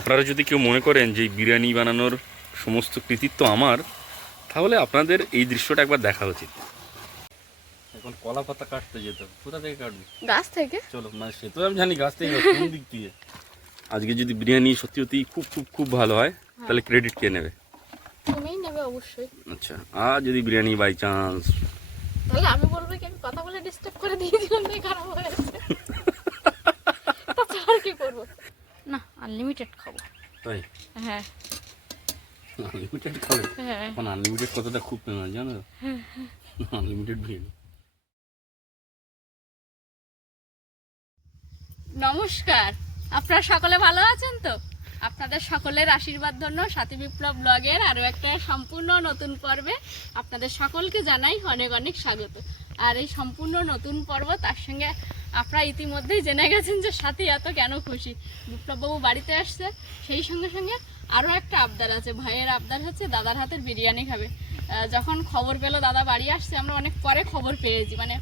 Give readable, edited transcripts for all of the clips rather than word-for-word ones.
আপনারা যদি কেউ মনে করেন যে বিরিয়ানি বানানোর সমস্ত কৃতিত্ব আমার, তাহলে আপনাদের এই দৃশ্যটা একবার দেখা উচিত। এখন কলা পাতা কাটতে যেত, কোথা থেকে কাটবো? গাছ থেকে। চলো, মানে সে তো আমি জানি গাছ থেকে, কোন দিক দিয়ে। আজকে যদি বিরিয়ানি সত্যি সত্যি খুব খুব খুব ভালো হয়, তাহলে ক্রেডিট কে নেবে? তুমিই নেবে অবশ্যই। আচ্ছা, আর যদি বিরিয়ানি বাই চান্স, তাহলে আমি বলবো কি আমি কথা বলে ডিস্টার্ব করে দিয়েছিলাম তাই খারাপ হয়েছে। তাছাড়া আর কি করবো? না, আনলিমিটেড খাবো। তাই? হ্যাঁ আনলিমিটেড খাবে? হ্যাঁ। এখন আনলিমিটেড কথাটা খুব ফেমাস, জানো? আনলিমিটেড বিরিয়ানি। নমস্কার, আপনারা সকলে ভালো আছেন তো? আপনাদের সকলের আশীর্বাদ ধন্য সাথী বিপ্লব ব্লগের আরও একটা সম্পূর্ণ নতুন পর্বে আপনাদের সকলকে জানাই অনেক অনেক স্বাগত। আর এই সম্পূর্ণ নতুন পর্ব, তার সঙ্গে আপনারা ইতিমধ্যেই জেনে গেছেন যে সাথী এত কেন খুশি। বিপ্লববাবু বাড়িতে আসছে, সেই সঙ্গে সঙ্গে আরও একটা আবদার আছে। ভাইয়ের আবদার হচ্ছে দাদার হাতের বিরিয়ানি খাবে। যখন খবর পেলো দাদা বাড়ি আসছে, আমরা অনেক পরে খবর পেয়েছি, মানে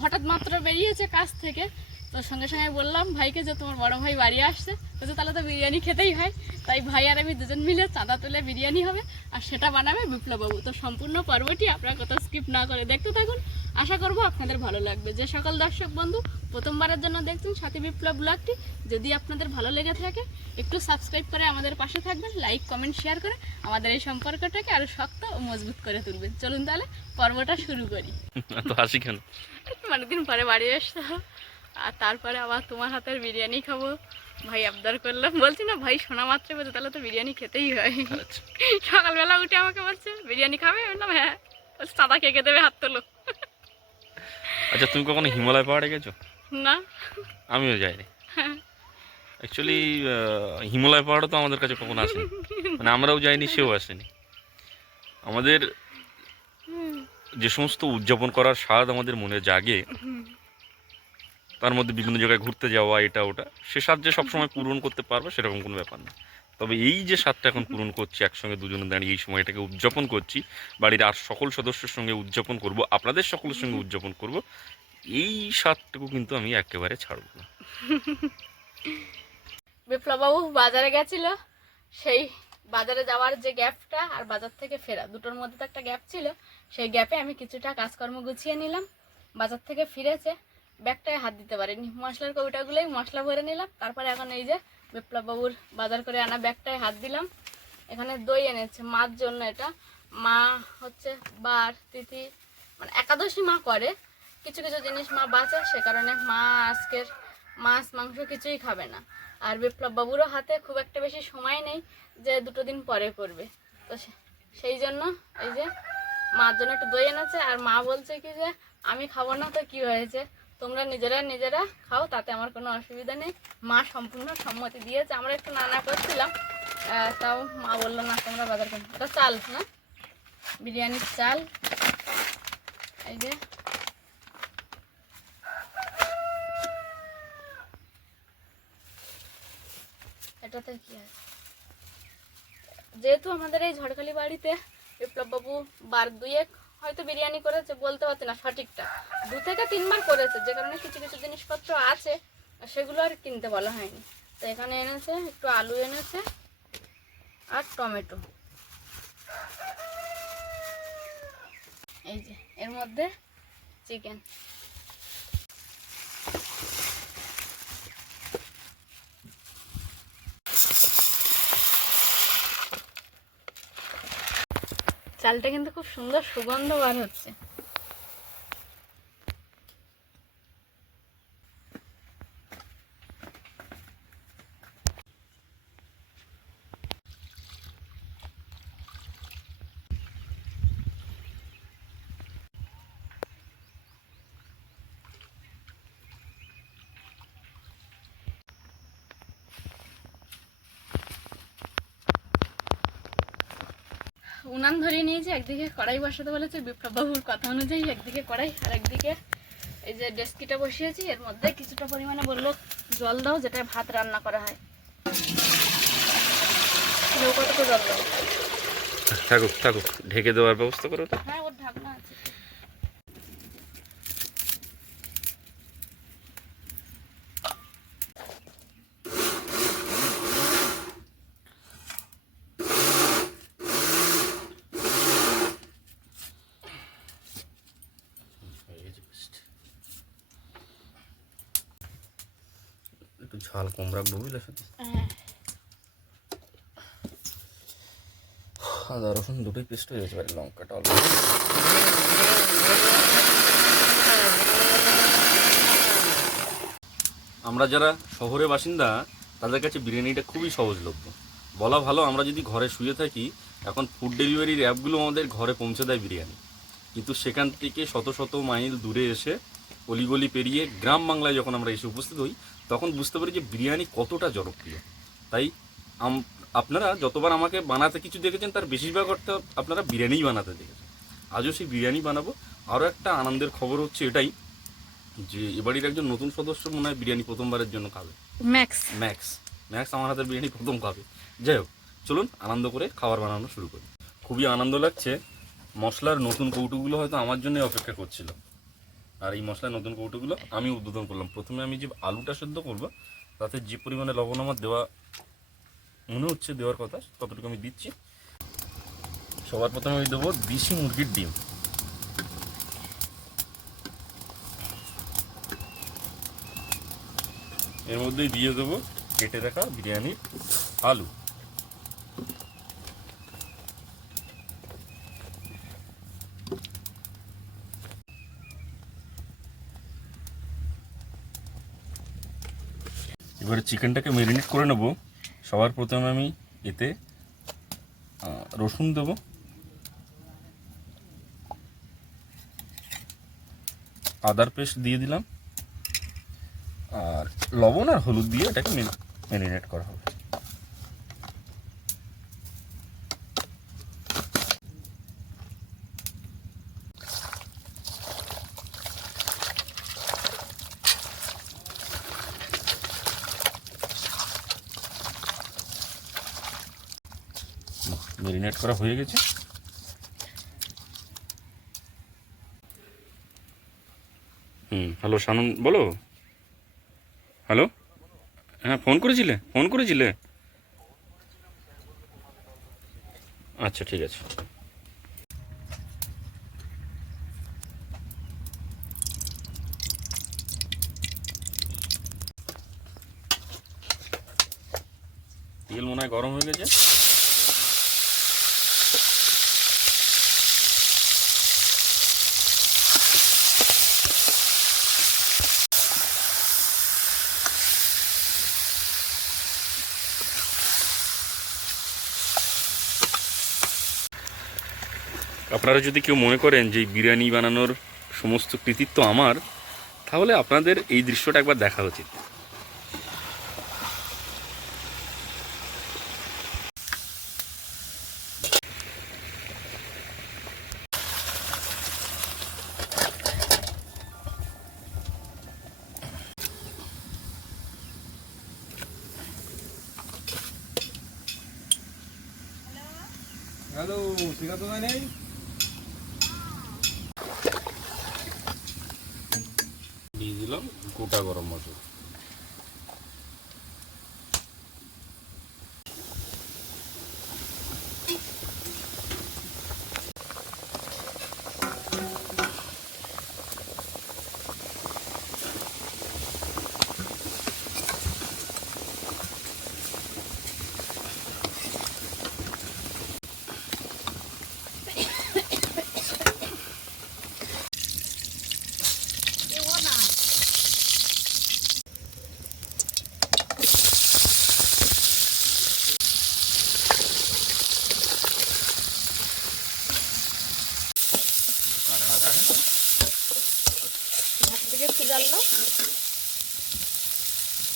হঠাৎ মাত্র বেরিয়েছে কাজ থেকে। তো সঙ্গে সঙ্গে বললাম ভাইকে যে তোমার বড় ভাই বাড়ি আসছে, বলছে তাহলে তো বিরিয়ানি খেতেই হয়। তাই ভাই আর আমি দুজন মিলে চাঁদা তুলে বিরিয়ানি হবে, আর সেটা বানাবে বিপ্লববাবু। তো সম্পূর্ণ পর্বটি আপনারা কোথাও স্কিপ না করে দেখতে থাকুন, আশা করব আপনাদের ভালো লাগবে। যে সকল দর্শক বন্ধু প্রথমবারের জন্য দেখছেন সাথী বিপ্লব ব্লগটি, যদি আপনাদের ভালো লেগে থাকে একটু সাবস্ক্রাইব করে আমাদের পাশে থাকবেন, লাইক কমেন্ট শেয়ার করে আমাদের এই সম্পর্কটাকে আরও শক্ত ও মজবুত করে তুলবেন। চলুন তাহলে পর্বটা শুরু করি। তো হাসি কেন? অনেকদিন পরে বাড়ি আসতে, আর তারপরে আবার তোমার হাতের বিরিয়ানি খাবো। ভাই আবদার করলাম, বলছি না ভাই শোনা মাত্র বলছে তাহলে তো বিরিয়ানি খেতেই হয়। আচ্ছা, সকালবেলা উঠে আমাকে বলছে বিরিয়ানি খাবে, বললাম হ্যাঁ। বলছে চাঁদা কে দেবে, হাত তোলো। আচ্ছা, তুমি কখনো হিমালয় পাহাড়ে গেছো? না। আমিও যাইনি অ্যাকচুয়ালি। হিমালয় পাহাড়ও তো আমাদের কাছে কখনো আসেনি, মানে আমরাও যাইনি, সেও আসেনি। আমাদের যে সমস্ত উদযাপন করার স্বাদ আমাদের মনে জাগে, তার মধ্যে বিভিন্ন জায়গায় ঘুরতে যাওয়া, এটা ওটা, সে স্বাদ যে সবসময় পূরণ করতে পারবে সেরকম কোনো ব্যাপার না। তবে এই যে স্বাদটা এখন পূরণ করছি, একসঙ্গে দুজনে দাঁড়িয়ে এই সময়টাকে উদযাপন করছি, বাড়ির আর সকল সদস্যের সঙ্গে উদযাপন করব, আপনাদের সকলের সঙ্গে উদযাপন করব, এই স্বাদটুকু কিন্তু আমি একেবারে ছাড়ব না। বিপ্লববাবু বাজারে গেছিল, সেই বাজারে যাওয়ার যে গ্যাপটা আর বাজার থেকে ফেরা, দুটোর মধ্যে তো একটা গ্যাপ ছিল। সেই গ্যাপে আমি কিছুটা কাজকর্ম গুছিয়ে নিলাম। বাজার থেকে ফিরেছে, ব্যাগটায় হাত দিতে পারিনি, মশলার কৌটাগুলোই মশলা ভরে নিলাম। তারপরে এখন এই যে বিপ্লববাবুর বাজার করে আনা ব্যাগটায় হাত দিলাম। এখানে দই এনেছে মার জন্য। এটা মা হচ্ছে বার তিথি, মানে একাদশী মা করে, কিছু কিছু জিনিস মা বাঁচে, সে কারণে মা আজকের মাছ মাংস কিছুই খাবে না। আর বিপ্লববাবুরও হাতে খুব একটা বেশি সময় নেই যে দুটো দিন পরে করবে, তো সেই জন্য এই যে মার জন্য একটু দই এনেছে। আর মা বলছে কি যে আমি খাবো না তো কি হয়েছে, তোমরা নিজেরা নিজেরা খাও, তাতে আমার কোনো অসুবিধা নেই। মা সম্পূর্ণ সম্মতি দিয়েছে। আমরা একটু নানা করছিলাম, তাও মা বললো না তোমরা বাজার করো। এটা চাল না, বিরিয়ানির চাল। এই যে এটাতে কি আছে, যেহেতু আমাদের এই ঝড়খালি বাড়িতে বিপ্লববাবু বার দুয়েক হয়তো বিরিয়ানি করেছে, বলতে পারছি না সঠিকটা, 2 থেকে 3 বার করেছে, যে কারণে কিছু কিছু জিনিসপত্র আছে সেগুলো আর কিনতে বলা হয়নি। তো এখানে এনেছে একটু আলু এনেছে আর টমেটো। এই যে এর মধ্যে চিকেন। চালটা কিন্তু খুব সুন্দর সুগন্ধ বার হচ্ছে। উনান ধরিয়ে নিয়েছে, একদিকে কড়াই বসাতে বলেছে বিপ্লববাবুর কথা অনুযায়ী, একদিকে কড়াই আর একদিকে এই যে ডেস্কিটা বসিয়েছি। এর মধ্যে কিছুটা পরিমাণে বললো জল দাও, যেটা ভাত রান্না করা হয়। কতটুকু জল দাও? থাকুক থাকুক, ঢেকে দেওয়ার ব্যবস্থা করো তো। হ্যাঁ, ওর ঢাকনা আছে। ঝাল কম রাখবো বুঝলে সাথে। হ্যাঁ আদা রসুন দুটোই পেস্ট হয়ে যেতে পারে, লঙ্কাটা অল্প। আমরা যারা শহরে বাসিন্দা তাদের কাছে বিরিয়ানিটা খুবই সহজলভ্য। বলা ভালো, আমরা যদি ঘরে শুয়ে থাকি, এখন ফুড ডেলিভারির অ্যাপগুলো আমাদের ঘরে পৌঁছে দেয় বিরিয়ানি, কিন্তু সেখান থেকে শত শত মাইল দূরে এসে অলিগলি পেরিয়ে গ্রাম বাংলায় যখন আমরা এসে উপস্থিত হই, তখন বুঝতে পারি যে বিরিয়ানি কতটা জনপ্রিয়। তাই আপনারা যতবার আমাকে বানাতে কিছু দেখেছেন, তার বেশিরভাগ অর্থে আপনারা বিরিয়ানিই বানাতে দেখেছেন। আজও সেই বিরিয়ানি বানাবো। আরও একটা আনন্দের খবর হচ্ছে এটাই যে এবাড়ির একজন নতুন সদস্য মনে হয় বিরিয়ানি প্রথমবারের জন্য খাবে। ম্যাক্স ম্যাক্স ম্যাক্স আমার হাতের বিরিয়ানি প্রথম খাবে। যাই হোক, চলুন আনন্দ করে খাবার বানানো শুরু করি। খুবই আনন্দ লাগছে, মশলার নতুন কৌটোগুলো হয়তো আমার জন্যই অপেক্ষা করছিল। আর এই মশলার নতুন কৌটোগুলো আমি উদ্বোধন করলাম। প্রথমে আমি যে আলুটা সেদ্ধ করবো, তাতে যে পরিমাণে লবণ আমার দেওয়া মনে হচ্ছে দেওয়ার কথা, ততটুকু আমি দিচ্ছি। সবার প্রথমে আমি দেবো দেশি মুরগির ডিম। এর মধ্যেই দিয়ে দেবো কেটে রাখা বিরিয়ানির আলু। এবারে চিকেনটাকে ম্যারিনেট করে নেব। সবার প্রথমে আমি এতে রসুন দেবো, আদার পেস্ট দিয়ে দিলাম, আর লবণ আর হলুদ দিয়ে এটাকে ম্যারিনেট করা হবে। ম্যারিনেট করা হয়ে গেছে। হ্যালো শানন, বলো। হ্যালো, হ্যাঁ ফোন করেছিলে? আচ্ছা ঠিক আছে। তেল মনে হয় গরম হয়ে গেছে। আপনারা যদি কেউ মনে করেন যে বিরিয়ানি বানানোর সমস্ত কৃতিত্ব আমার, তাহলে আপনাদের এই দৃশ্যটা একবার দেখা উচিত। হ্যালো, ঠিক আছে নেই? দিয়ে দিলাম গোটা গরম মশলা।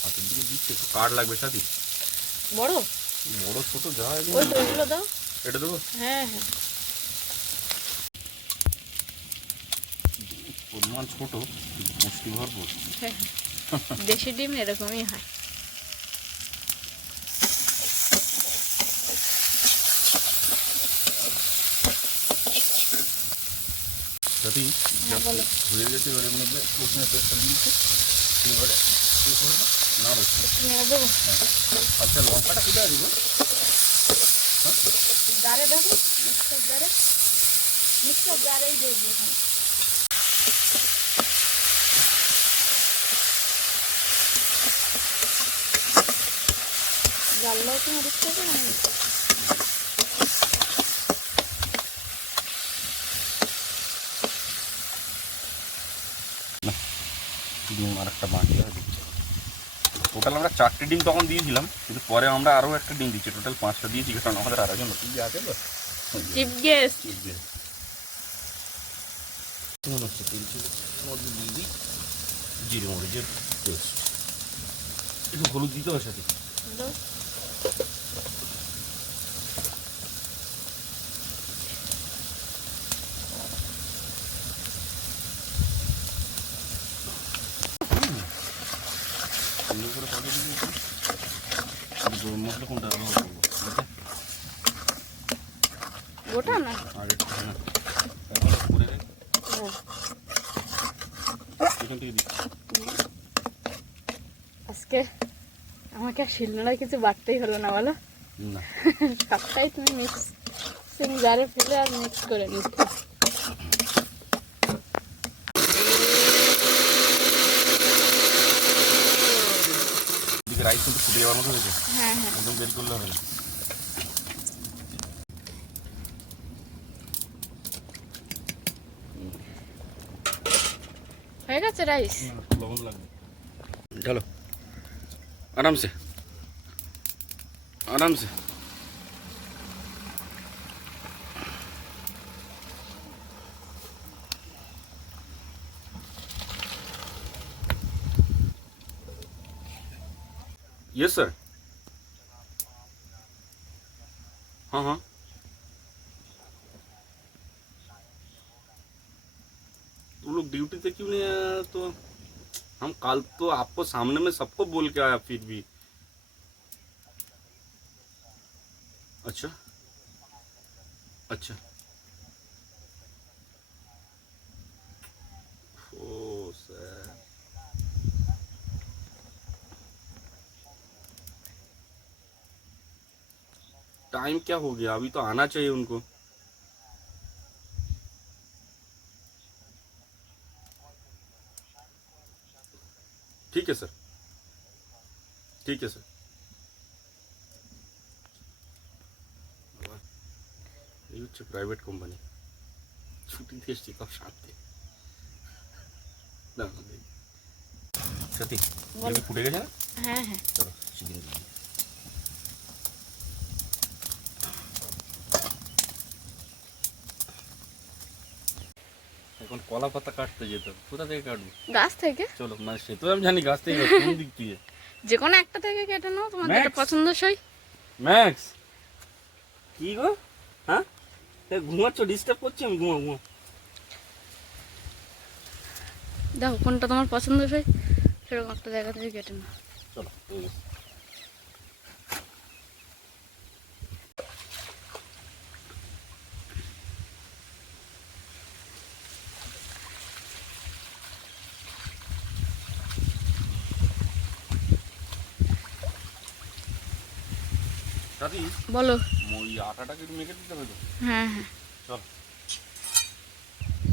হাতের দিকে দিচ্ছে, একটু কাঠ লাগবে সাথে। বড় বড় ছোট যা ওই তো এগুলো দাও। এটা দেবো। হ্যাঁ হ্যাঁ পরিমাণ ছোট, পুষ্টি ভরপুর। দেশি ডিম এরকমই হয়। যদি হয়ে গেছে, এবার এর মধ্যে রসুনের পেস্টটা দিয়েছে, এবারে কী করবো না রসুন। আচ্ছা, লঙ্কাটা কোথায় দিব? জারে দেখো, মিক্সার জারেই দিয়ে এখানে। জানলাও তো মরিচ থেকে ডিম আর একটা বাকি দিচ্ছি। টোটাল আমরা 4টে ডিম তখন দিয়েছিলাম, কিন্তু পরে আমরা আরও একটা ডিম দিচ্ছি, টোটাল 5টা দিয়েছি, কারণ আমাদের আরও একজন নতুন আছে তো চিপ গেস। মনে হচ্ছে তেলচির মধ্যে দিয়ে দিই জিরে মরিচের পেস্ট, একটু হলুদ দিতে হবে সাথে। গরম মশলা কোনটা ব্যবহার করবো? গোটা না আগেরটা না, তারপরে করে দেয় এখান থেকে দিচ্ছি। আজকে আমাকে আর শিলনোড়ায় কিছু বাটতেই হলো না, বলো? না, সবটাই তুমি মিক্সিং জারে ফেলে আর মিক্স করে নিচ্ছ। এদিকে রাইস কিন্তু ফুটে যাওয়ার মতো হয়েছে, হ্যাঁ হ্যাঁ, একদম বের করলে হবে না। হয়ে গেছে রাইস। লবণ লাগবে, চলো আরামসে আরামসে। यस सर, हाँ हाँ तुम लोग ड्यूटी पे क्यों नहीं आया? तो हम कल तो आपको सामने में सबको बोल के आया, फिर भी अच्छा अच्छा ओ सर, टाइम क्या हो गया? अभी तो आना चाहिए उनको। ठीक है सर, ठीक है सर। এই হচ্ছে প্রাইভেট কোম্পানি, ছুটি দিয়ে এসছি তাও শান্তি। না সত্যি ফুটে গেছে না? হ্যাঁ হ্যাঁ, চলো চিকেন দিয়ে দিই। এখন কলা পাতা কাটতে যেত, কোথা থেকে কাটবো? গাছ থেকে। চলো, মানে সে তো আমি জানি গাছ থেকে, কোন দিক দিয়ে? যে কোনো একটা থেকে কেটে নাও, তোমার যেটা Max? পছন্দসই। ম্যাক্স কি গো? হ্যাঁ ঘুমাচ্ছ? ডিস্টার্ব করছি আমি? ঘুমা। দেখো কোনটা তোমার পছন্দসই, সেরকম একটা জায়গা থেকে কেটে নাও। চলো দাদি, বলো। ওই আটাটাকে একটু মেখে দিতে হবে তো। হ্যাঁ হ্যাঁ, চল,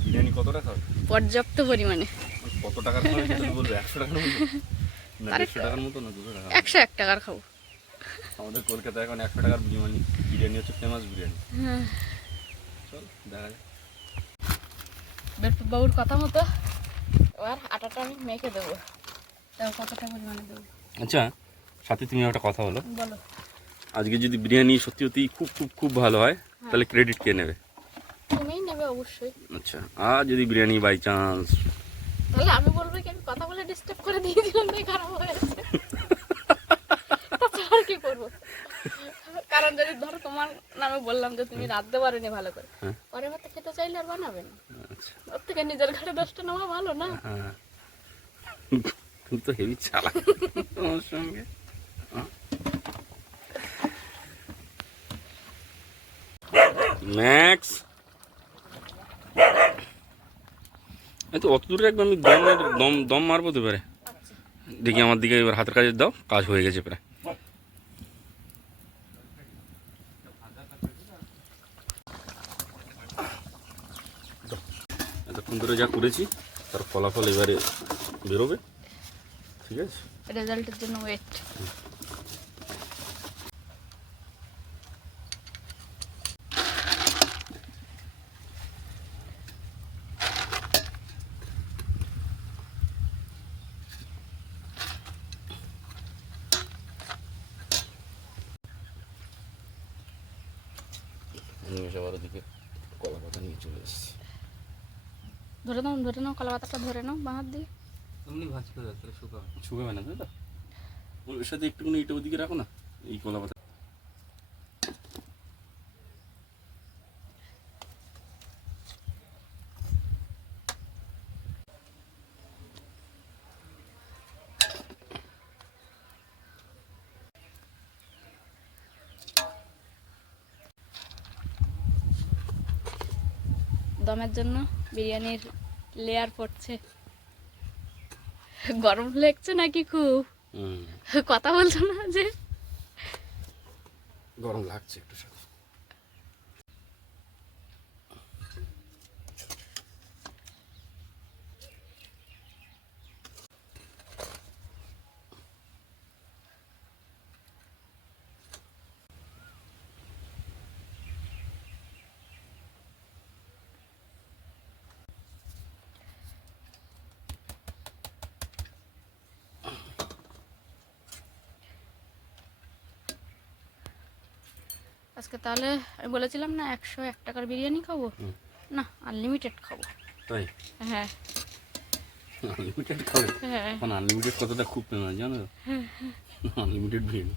বিরিয়ানি কত টাকা হবে? পর্যাপ্ত পরিমাণে। কত টাকার খাবে সেটা তো বলবে? 100 টাকার মতো না, 150 টাকার মতো না, 200 টাকা? 101 টাকার খাবো। আমাদের কলকাতায় এখন 100 টাকার বিরিয়ানি, বিরিয়ানি হচ্ছে ফেমাস বিরিয়ানি। হ্যাঁ, চল দেখা যাক। বাবুর কথা মতো এবার আটাটা আমি মেখে দেবো। দেখো কতটা পরিমাণে দেবো। আচ্ছা সাথে তুমি একটা কথা বলো, বলো। আজকে যদি বিরিয়ানি সত্যি সত্যি খুব খুব খুব ভালো হয়, তাহলে ক্রেডিট কে নেবে? তুমিই নেবে অবশ্যই। আচ্ছা, আর যদি বিরিয়ানি বাই চান্স, তাহলে আমি বলবো কি আমি কথা বলে ডিস্টার্ব করে দিয়েছিলাম তাই খারাপ হয়েছে, তাছাড়া আর কি করবো? কারণ যদি ধরো তোমার নামে বললাম যে তুমি রাঁধতে পারোনি ভালো করে, হ্যাঁ। পরে হয়তো খেতে চাইলে আর বানাবে না। আচ্ছা ওর থেকে নিজের ঘরে দোষটা নেওয়া ভালো না? হ্যাঁ, তুমি তো হেভি চালাক তোমার সঙ্গে। ম্যাক্স এই তো অত দূরে একদম আমি দম মারবো তো এবারে। দেখি আমার দিকে এবার হাতের কাজে দাও, কাজ হয়ে গেছে প্রায়। এতক্ষণ ধরে যা করেছি তার ফলাফল এবারে বেরোবে, ঠিক আছে? রেজাল্টের জন্য ওয়েট। নিমেষ আবার ওদিকে কলা পাতা নিয়ে চলে এসেছি। ধরে নাও কলা পাতাটা ধরে নাও বাঁ হাত দিয়ে। এমনি ভাজ করে দাও, তাহলে শুকাবে। শুকাবে না তাই তো? ওর সাথে একটুখানি এটা ওদিকে রাখো না, এই কলা পাতা। দমের জন্য বিরিয়ানির লেয়ার পড়ছে। গরম লাগছে নাকি খুব? কথা বলছো না যে? গরম লাগছে একটু সাথে। আজকে তাহলে আমি বলেছিলাম না 101 টাকার বিরিয়ানি খাবো, না আনলিমিটেড খাবো। তাই হ্যাঁ আনলিমিটেড খাবে? হ্যাঁ, এখন আনলিমিটেড কথাটা খুব ফেমাস জানো তো? আনলিমিটেড বিরিয়ানি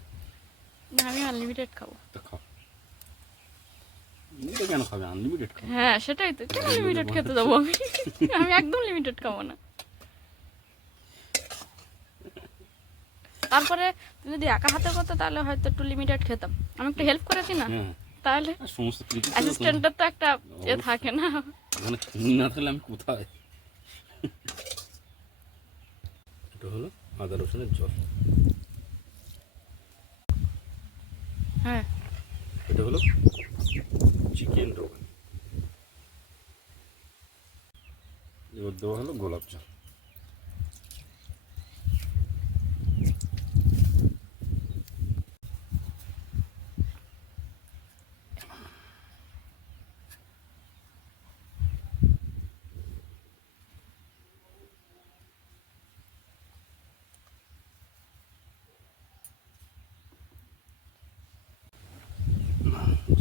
না আমি আনলিমিটেড খাবো। তো খাও। এটা কেন খাবে? আনলিমিটেড খাও। হ্যাঁ সেটাই তো, কেন লিমিটেড খেতে দেবো আমি? আমি একদম লিমিটেড খাবো না। তারপরে তুমি যদি একা হাতে করতো তাহলে হয়তো একটু লিমিটেড খেতাম। আমি একটু হেল্প করেছি না, হ্যাঁ, তাহলে আর সমস্ত কিছু তো অ্যাসিস্ট্যান্টের তো একটা এ থাকে না। মানে তুমি না থাকলে আমি কোথায়? এটা হলো আদা রসুনের জল, হ্যাঁ এটা হলো চিকেন রোল, এবার দেওয়া হলো গোলাপ জল।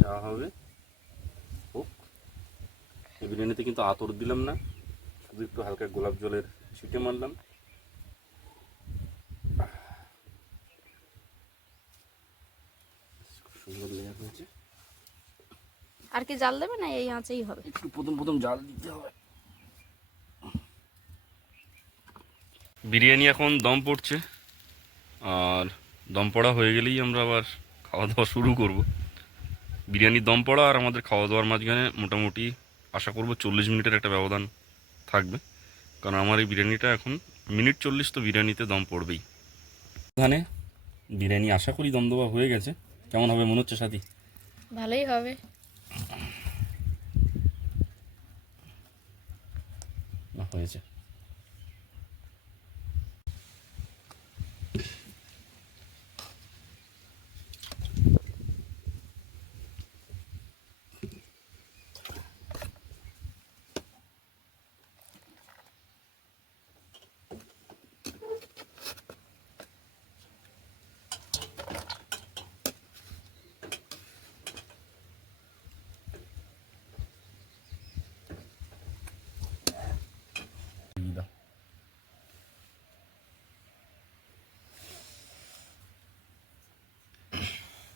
যা হবে হোক। এই বিরিয়ানিতে কিন্তু আতর দিলাম না, শুধু একটু হালকা গোলাপ জলের ছিটে মারলাম। খুব সুন্দর লেয়ার হয়েছে। আর কি জাল দেবে না এই আঁচেই হবে? একটু প্রথম প্রথম জাল দিতে হবে। বিরিয়ানি এখন দম পড়ছে, আর দম পড়া হয়ে গেলেই আমরা আবার খাওয়া দাওয়া শুরু করব। বিরিয়ানির দম পড়া আর আমাদের খাওয়া দাওয়ার মাঝখানে মোটামুটি আশা করব 40 মিনিটের একটা ব্যবধান থাকবে, কারণ আমার এই বিরিয়ানিটা এখন মিনিট 40 তো বিরিয়ানিতে দম পড়বেই। ধানে বিরিয়ানি আশা করি দম দেওয়া হয়ে গেছে। কেমন হবে মনে হচ্ছে সাথী? ভালোই হবে। না, হয়েছে।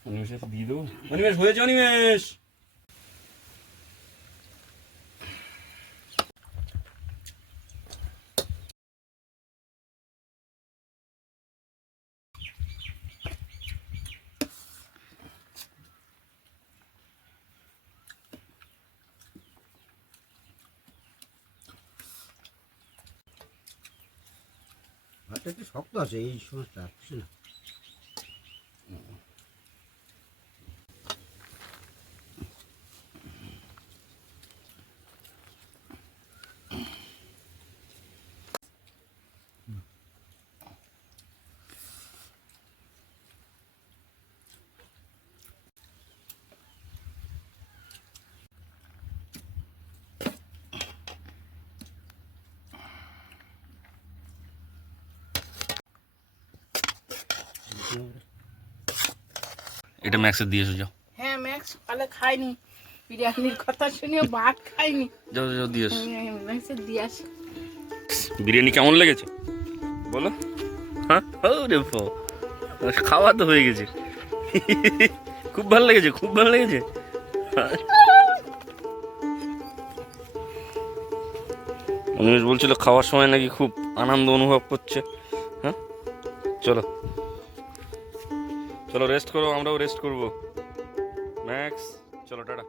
অনিমেষ দিয়ে দেবো। অনিমেষ হয়েছে, অনিমেষ। ভাতটা একটু শক্ত আছে এই সমস্যা, কিছু না। এটা ম্যাক্সে দিয়ে এসে যাও। হ্যাঁ ম্যাক্স কালে খাইনি, বিরিয়ানির কথা শুনেও ভাত খাইনি। যাও যাও দিয়ে এসো। দিয়ে আসি। বিরিয়ানি কেমন লেগেছে বলো? হ্যাঁ রে খাওয়া তো হয়ে গেছে। খুব ভালো লেগেছে, খুব ভালো লেগেছে। অনিমেষ বলছিল খাওয়ার সময় নাকি খুব আনন্দ অনুভব করছে। হ্যাঁ চলো চলো রেস্ট করো, আমরাও রেস্ট করবো। ম্যাক্স চলো টাটা।